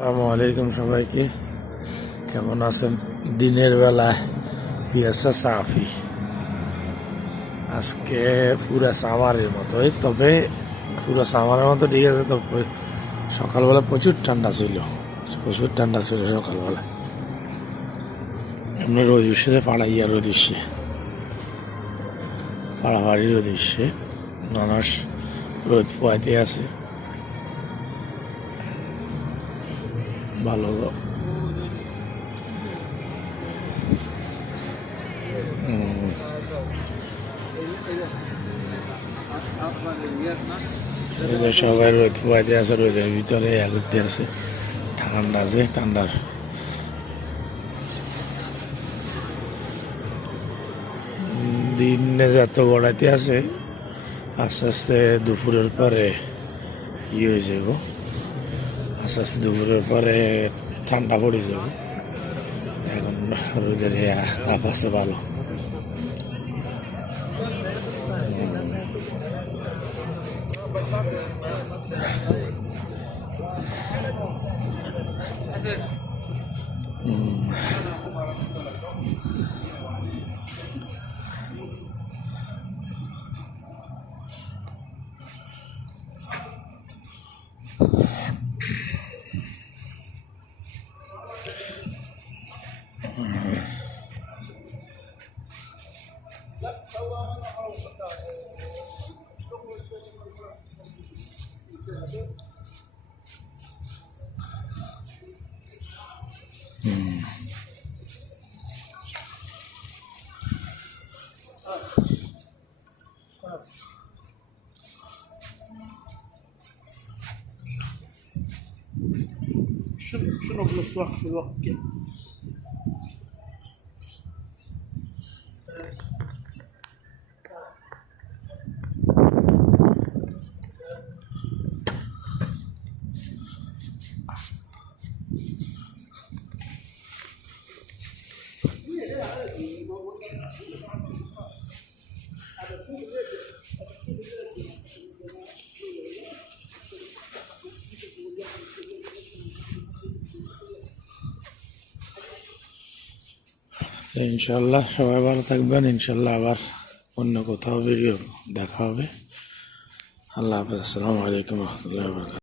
আসসালামু আলাইকুম সবাইকে, কেমন আছেন? দিনের বেলায় পিয়াসা সাফি আজকে পুরা সামারের মতোই, তবে পুরা সামারের মতো ঠিক আছে। তবে সকালবেলা প্রচুর ঠান্ডা ছিল সকালবেলা। এমনি রোদ উঠছে, পাড়াইয়া রোদ উঠছে, পাড়াহাড়ি রোদ উঠছে, মানুষ রোদ পোয়াইতে আছে। ভালো সবাই রোদ পোয়াইতে আছে, রোদের ভিতরে করতে আছে। ঠান্ডা আছে, ঠান্ডার দিনে যত গড়াইতে আছে, আস্তে আস্তে দুপুরের পরে হয়ে যাব। আস্তে আস্তে দুপুরের পরে ঠান্ডা পড়ে যাব। এখন রোদের তাপ আছে ভালো। شنو بالصوت في الوقت كده ইনশাল্লাহ সবাই ভালো থাকবেন। ইনশাল্লাহ আবার অন্য কোথাও ভিডিও দেখা হবে। আল্লাহ হাফেজ। আসসালামু আলাইকুম রহমতুল্লাহ।